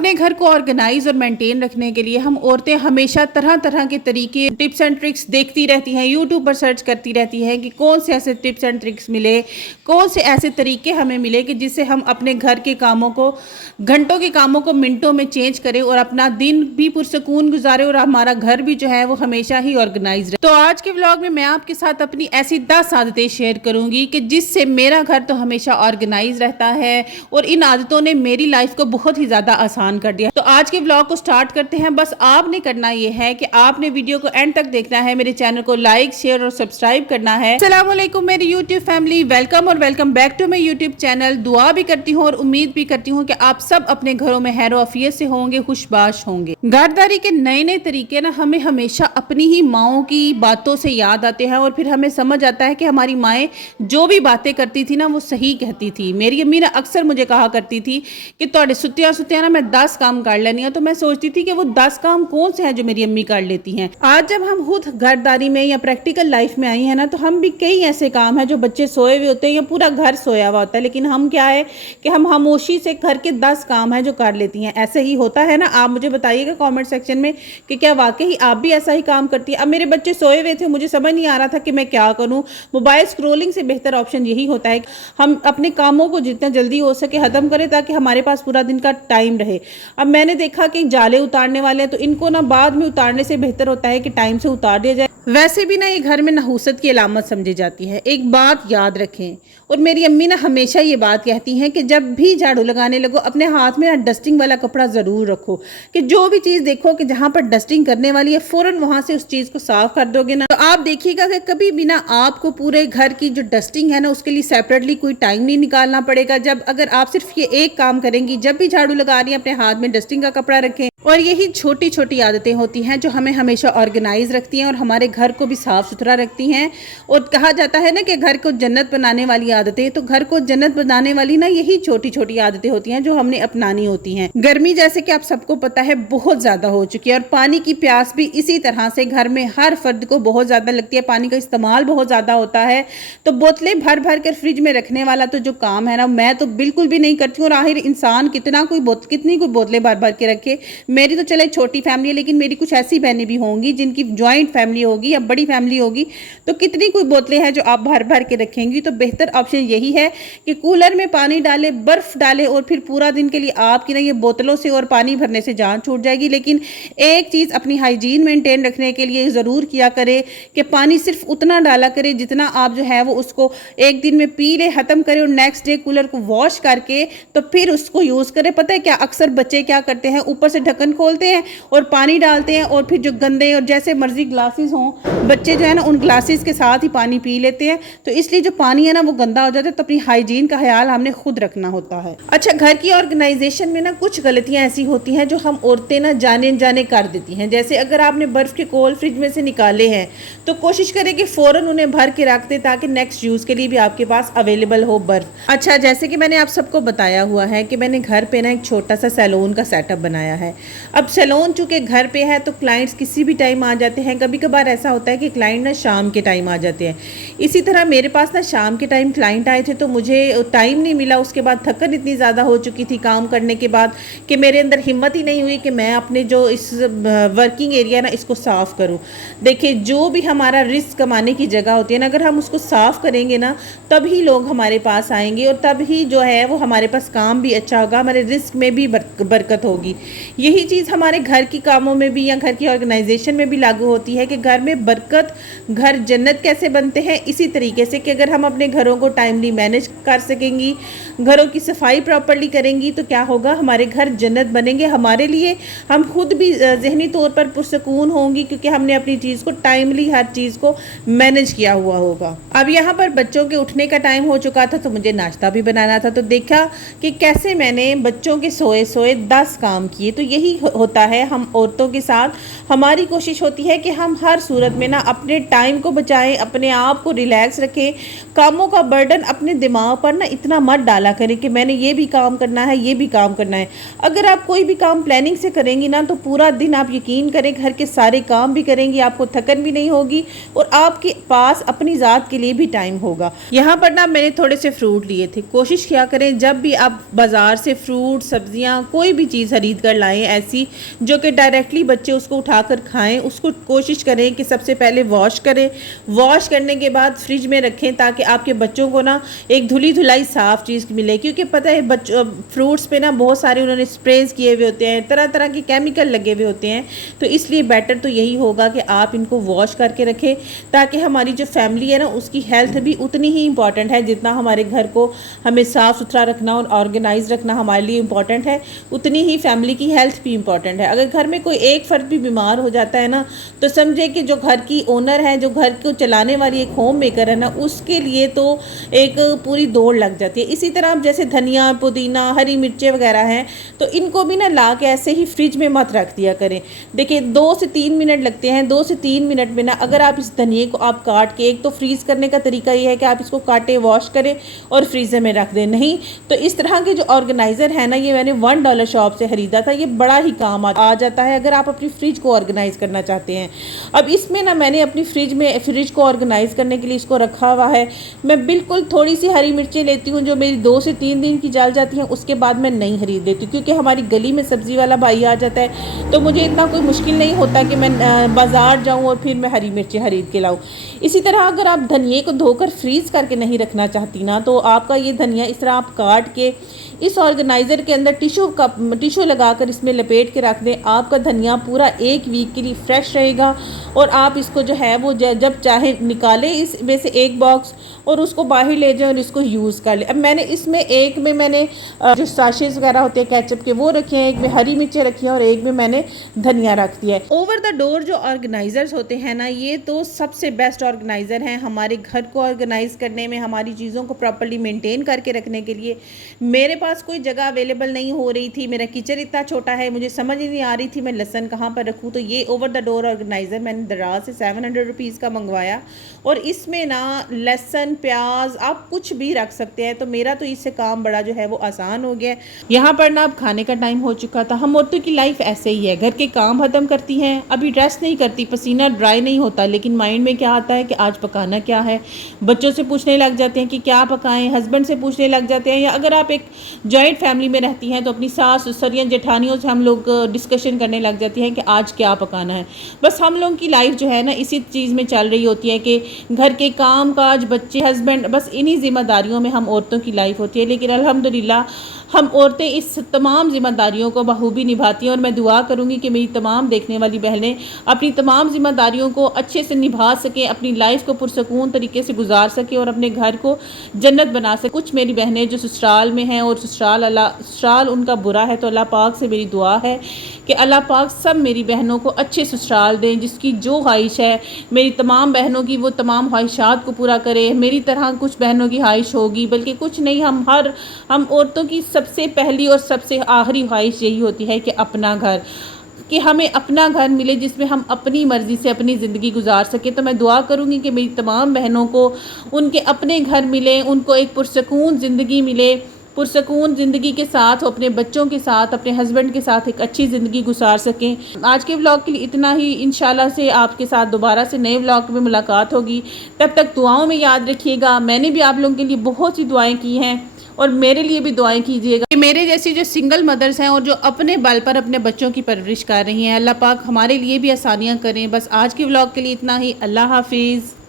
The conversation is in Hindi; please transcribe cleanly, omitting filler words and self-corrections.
अपने घर को ऑर्गेनाइज और मेंटेन रखने के लिए हम औरतें हमेशा तरह तरह के तरीके, टिप्स एंड ट्रिक्स देखती रहती हैं, यूट्यूब पर सर्च करती रहती हैं कि कौन से ऐसे टिप्स एंड ट्रिक्स मिले, कौन से ऐसे तरीके हमें मिले कि जिससे हम अपने घर के कामों को, घंटों के कामों को मिनटों में चेंज करें और अपना दिन भी पुरसकून गुजारे और हमारा घर भी जो है वो हमेशा ही ऑर्गेनाइज रहे। तो आज के व्लॉग में मैं आपके साथ अपनी ऐसी 10 आदतें शेयर करूंगी कि जिससे मेरा घर तो हमेशा ऑर्गेनाइज रहता है और इन आदतों ने मेरी लाइफ को बहुत ही ज्यादा आसान कर दिया। तो आज के व्लॉग को स्टार्ट करते हैं। बस आपने करना यह है कि आपने वीडियो को एंड तक देखना है, मेरे चैनल को लाइक, शेयर और सब्सक्राइब करना है। अस्सलाम वालेकुम मेरी यूट्यूब फैमिली, वेलकम और welcome back to my YouTube channel. दुआ भी करती हूँ और उम्मीद भी करती हूँ कि आप सब अपने घरों में हैरो अफियत से होंगे, खुशबाश होंगे। घरदारी के नए नए तरीके ना हमें हमेशा अपनी ही माओं की बातों से याद आते हैं और फिर हमें समझ आता है कि हमारी माएँ जो भी बातें करती थी ना वो सही कहती थी। मेरी अम्मी ना अक्सर मुझे कहा करती थी कि तोड़े सुत्तियां सुत्तियां ना मैं 10 काम कर लेनी है। तो मैं सोचती थी कि वो 10 काम कौन से हैं जो मेरी अम्मी कर लेती हैं। आज जब हम खुद घरदारी में या प्रैक्टिकल लाइफ में आई है ना, तो हम भी कई ऐसे काम हैं जो बच्चे सोए हुए होते हैं या पूरा घर सोया हुआ होता है, लेकिन हम क्या है कि हम खामोशी से घर के 10 काम हैं जो कर लेती हैं। ऐसे ही होता है ना? आप मुझे बताइएगा कॉमेंट सेक्शन में कि क्या वाकई आप भी ऐसा ही काम करती है। अब मेरे बच्चे सोए हुए थे, मुझे समझ नहीं आ रहा था कि मैं क्या करूँ। मोबाइल स्क्रोलिंग से बेहतर ऑप्शन यही होता है कि हम अपने कामों को जितना जल्दी हो सके खत्म करें ताकि हमारे पास पूरा दिन का टाइम रहे। अब मैंने देखा कि जाले उतारने वाले हैं तो इनको ना बाद में उतारने से बेहतर होता है कि टाइम से उतार दिया जाए। वैसे भी ना ये घर में नहूसत की अलामत समझी जाती है। एक बात याद रखें, और मेरी अम्मी ना हमेशा ये बात कहती हैं कि जब भी झाड़ू लगाने लगो अपने हाथ में ना डस्टिंग वाला कपड़ा ज़रूर रखो, कि जो भी चीज़ देखो कि जहाँ पर डस्टिंग करने वाली है फ़ौरन वहाँ से उस चीज़ को साफ कर दोगे ना, तो आप देखिएगा कि कभी भी ना आपको पूरे घर की जो डस्टिंग है ना उसके लिए सेपरेटली कोई टाइम नहीं निकालना पड़ेगा। जब अगर आप सिर्फ ये एक काम करेंगी, जब भी झाड़ू लगा रही हैं अपने हाथ में डस्टिंग का कपड़ा रखें। और यही छोटी छोटी आदतें होती हैं जो हमें हमेशा ऑर्गेनाइज रखती हैं और हमारे घर को भी साफ़ सुथरा रखती हैं। और कहा जाता है ना कि घर को जन्नत बनाने वाली आदतें, तो घर को जन्नत बनाने वाली ना यही छोटी छोटी आदतें होती हैं जो हमने अपनानी होती हैं। गर्मी जैसे कि आप सबको पता है बहुत ज़्यादा हो चुकी है और पानी की प्यास भी इसी तरह से घर में हर फर्द को बहुत ज़्यादा लगती है। पानी का इस्तेमाल बहुत ज़्यादा होता है, तो बोतलें भर भर कर फ्रिज में रखने वाला तो जो काम है ना, मैं तो बिल्कुल भी नहीं करती हूँ। और आखिर इंसान कितनी कोई बोतलें भर भर के रखे। मेरी तो चले छोटी फैमिली है, लेकिन मेरी कुछ ऐसी बहनें भी होंगी जिनकी जॉइंट फैमिली होगी या बड़ी फैमिली होगी, तो कितनी कोई बोतलें हैं जो आप भर भर के रखेंगी। तो बेहतर ऑप्शन यही है कि कूलर में पानी डालें, बर्फ डालें और फिर पूरा दिन के लिए आपकी ना ये बोतलों से और पानी भरने से जान छूट जाएगी। लेकिन एक चीज़ अपनी हाइजीन मेंटेन रखने के लिए ज़रूर किया करें कि पानी सिर्फ उतना डाला करें जितना आप जो है वो उसको एक दिन में पी ले, ख़त्म करें और नेक्स्ट डे कूलर को वॉश करके तो फिर उसको यूज़ करें। पता है क्या अक्सर बच्चे क्या करते हैं, ऊपर से ढक्कन खोलते हैं और पानी डालते हैं और फिर जो गंदे और जैसे मर्जी ग्लासेस हों, बच्चे जो है ना उन ग्लासेस के साथ ही पानी पी लेते हैं। तो इसलिए जो पानी है ना वो गंदा हो जाता है। तो अपनी हाइजीन का ख्याल हमने खुद रखना होता है। अच्छा, घर की ऑर्गेनाइजेशन में ना कुछ गलतियां ऐसी होती हैं जो हम औरतें ना जाने जाने कर देती हैं। जैसे अगर आपने बर्फ़ के कोल फ्रिज में से निकाले हैं तो कोशिश करें कि फ़ौरन उन्हें भर के रख दें ताकि नेक्स्ट यूज़ के लिए भी आपके पास अवेलेबल हो बर्फ़। अच्छा, जैसे कि मैंने आप सबको बताया हुआ है कि मैंने घर पे ना एक छोटा सा सैलून का सेटअप बनाया है। अब सैलून चूँकि घर पे है तो क्लाइंट्स किसी भी टाइम आ जाते हैं। कभी कभार ऐसा होता है कि क्लाइंट ना शाम के टाइम आ जाते हैं। इसी तरह मेरे पास ना शाम के टाइम क्लाइंट आए थे तो मुझे टाइम नहीं मिला। उसके बाद थकन इतनी ज़्यादा हो चुकी थी काम करने के बाद कि मेरे अंदर हिम्मत ही नहीं हुई कि मैं अपने जो इस वर्किंग एरिया ना इसको साफ़ करूं। देखिए, जो भी हमारा रिस्क कमाने की जगह होती है ना, अगर हम उसको साफ़ करेंगे ना तभी लोग हमारे पास आएंगे और तभी जो है वो हमारे पास काम भी अच्छा होगा, हमारे रिस्क में भी बरकत होगी। यही चीज़ हमारे घर की कामों में भी या घर की ऑर्गेनाइजेशन में भी लागू होती है कि घर में बरकत, घर जन्नत कैसे बनते हैं इसी तरीके से कि अगर हम अपने घरों को टाइमली मैनेज कर सकेंगी, घरों की सफाई प्रॉपर्ली करेंगी तो क्या होगा, हमारे घर जन्नत बनेंगे हमारे लिए। हम खुद भी जहनी तौर पर पुरसकून होंगी क्योंकि हमने अपनी चीज़ को टाइमली हर चीज़ को मैनेज किया हुआ होगा। अब यहाँ पर बच्चों के उठने का टाइम हो चुका था तो मुझे नाश्ता भी बनाना था। तो देखा कि कैसे मैंने बच्चों के सोए सोए 10 काम किए। तो यही यही होता है हम औरतों के साथ। हमारी कोशिश होती है कि हम हर सूरत में ना अपने टाइम को बचाएं, अपने आप को रिलैक्स रखें। कामों का बर्डन अपने दिमाग पर ना इतना मत डाला करें कि मैंने ये भी काम करना है, ये भी काम करना है। अगर आप कोई भी काम प्लानिंग से करेंगी ना तो पूरा दिन आप यकीन करें घर के सारे काम भी करेंगी, आपको थकन भी नहीं होगी और आपके पास अपनी ज़ात के लिए भी टाइम होगा। यहाँ पर ना मैंने थोड़े से फ्रूट लिए थे। कोशिश किया करें जब भी आप बाज़ार से फ्रूट, सब्जियाँ, कोई भी चीज़ खरीद कर लाएँ ऐसी जो कि डायरेक्टली बच्चे उसको उठाकर खाएं, उसको कोशिश करें कि सबसे पहले वॉश करें। वॉश करने के बाद फ्रिज में रखें ताकि आपके बच्चों को ना एक धुली धुलाई साफ़ चीज़ मिले, क्योंकि पता है बच्चों फ्रूट्स पे ना बहुत सारे उन्होंने स्प्रेज किए हुए होते हैं, तरह तरह के केमिकल लगे हुए होते हैं। तो इसलिए बेटर तो यही होगा कि आप इनको वॉश करके रखें ताकि हमारी जो फैमिली है ना उसकी हेल्थ भी उतनी ही इंपॉर्टेंट है। जितना हमारे घर को हमें साफ़ सुथरा रखना और ऑर्गेनाइज रखना हमारे लिए इम्पॉर्टेंट है, उतनी ही फैमिली की हेल्थ भी इम्पॉर्टेंट है। अगर घर में कोई एक फ़र्द भी बीमार हो जाता है ना तो समझे कि जो घर की ओनर है, जो घर को चलाने वाली एक होम मेकर है ना, उसके लिए तो एक पूरी दौड़ लग जाती है। इसी तरह अब जैसे धनिया, पुदीना, हरी मिर्चें वगैरह हैं तो इनको भी ना ला के ऐसे ही फ्रिज में मत रख दिया करें। देखिए 2 से 3 मिनट लगते हैं। 2 से 3 मिनट में ना अगर आप इस धनिए को आप काट के, एक तो फ्रीज़ करने का तरीका ये है कि आप इसको काटें, वॉश करें और फ्रीज़र में रख दें। नहीं तो इस तरह के जो ऑर्गेनाइज़र है ना, ये मैंने $1 शॉप से ख़रीदा था। ये बड़ा ही काम आ जाता है अगर आप अपनी फ्रिज को ऑर्गेनाइज़ करना चाहते हैं। अब इसमें ना मैंने अपनी फ्रिज को ऑर्गेनाइज़ करने के लिए इसको रखा हुआ है। मैं बिल्कुल थोड़ी सी हरी मिर्चें लेती हूँ जो मेरी 2 से 3 दिन की जल जाती हैं, उसके बाद मैं नहीं खरीद लेती, क्योंकि हमारी गली में सब्ज़ी वाला भाई आ जाता है तो मुझे इतना कोई मुश्किल नहीं होता कि मैं बाज़ार जाऊँ और फिर मैं हरी मिर्चें खरीद के लाऊँ। इसी तरह अगर आप धनिए को धोकर फ्रीज़ करके नहीं रखना चाहती ना तो आपका ये धनिया इस तरह आप काट के इस ऑर्गेनाइज़र के अंदर टिश्यू लगाकर इसमें लपेट के रख दें। आपका धनिया पूरा 1 वीक के लिए फ्रेश रहेगा और आप इसको जो है वो जब चाहे निकालें इसमें से एक बॉक्स और उसको बाहर ले जाएं और इसको यूज़ कर लें। अब मैंने इसमें एक में मैंने जो साशेज़ वगैरह होते हैं केचप के वो रखे हैं, एक में हरी मिर्चें रखी हैं और एक में मैंने धनिया रख दिया है। ओवर द डोर जो ऑर्गेनाइज़र्स होते हैं ना, ये तो सबसे बेस्ट ऑर्गेनाइज़र हैं हमारे घर को ऑर्गेनाइज़ करने में, हमारी चीज़ों को प्रॉपर्ली मेंटेन करके रखने के लिए। मेरे पास कोई जगह अवेलेबल नहीं हो रही थी, मेरा किचन इतना छोटा है, मुझे समझ ही नहीं आ रही थी मैं लहसन कहाँ पर रखूँ, तो ये ओवर द डोर ऑर्गेनाइज़र मैंने दराज से 700 रुपीज़ का मंगवाया और इसमें ना लहसन, प्याज आप कुछ भी रख सकते हैं। तो मेरा तो इससे काम बड़ा जो है वो आसान हो गया। यहाँ पर ना अब खाने का टाइम हो चुका था। हम औरतों की लाइफ ऐसे ही है, घर के काम ख़त्म करती हैं, अभी रेस्ट नहीं करती, पसीना ड्राई नहीं होता, लेकिन माइंड में क्या आता है कि आज पकाना क्या है। बच्चों से पूछने लग जाते हैं कि क्या पकाएं, हस्बैंड से पूछने लग जाते हैं, या अगर आप एक जॉइंट फैमिली में रहती हैं तो अपनी सास, ससुरियाँ, जेठानियों से हम लोग डिस्कशन करने लग जाती हैं कि आज क्या पकाना है। बस हम लोगों की लाइफ जो है ना इसी चीज़ में चल रही होती है कि घर के काम काज, बच्चे, हस्बैंड, बस इन्हीं जिम्मेदारियों में हम औरतों की लाइफ होती है। लेकिन अल्हम्दुलिल्लाह हम औरतें इस तमाम जिम्मेदारियों को बखूबी निभाती हैं और मैं दुआ करूँगी कि मेरी तमाम देखने वाली बहनें अपनी तमाम जिम्मेदारियों को अच्छे से निभा सकें, अपनी लाइफ को पुरसकून तरीके से गुजार सकें और अपने घर को जन्नत बना सकें। कुछ मेरी बहनें जो ससुराल में हैं और ससुराल उनका बुरा है, तो अल्लाह पाक से मेरी दुआ है कि अल्लाह पाक सब मेरी बहनों को अच्छे ससुराल दें, जिसकी जो ख्वाहिश है मेरी तमाम बहनों की वो तमाम ख्वाहिशात को पूरा करे। मेरी तरह कुछ बहनों की ख्वाहिश होगी, बल्कि कुछ नहीं, हम औरतों की सबसे पहली और सबसे आखिरी ख्वाहिश यही होती है कि अपना घर, कि हमें अपना घर मिले जिसमें हम अपनी मर्ज़ी से अपनी ज़िंदगी गुजार सकें। तो मैं दुआ करूँगी कि मेरी तमाम बहनों को उनके अपने घर मिले, उनको एक पुरसकून ज़िंदगी मिले, पुरसकून ज़िंदगी के साथ अपने बच्चों के साथ, अपने हस्बैंड के साथ एक अच्छी ज़िंदगी गुजार सकें। आज के व्लॉग के लिए इतना ही। इंशाल्लाह से आपके साथ दोबारा से नए व्लॉग में मुलाकात होगी। तब तक दुआओं में याद रखिएगा। मैंने भी आप लोगों के लिए बहुत सी दुआएं की हैं और मेरे लिए भी दुआएं कीजिएगा कि मेरे जैसी जो सिंगल मदर्स हैं और जो अपने बल पर अपने बच्चों की परवरिश कर रही हैं, अल्लाह पाक हमारे लिए भी आसानियाँ करें। बस आज के व्लॉग के लिए इतना ही। अल्लाह हाफिज़।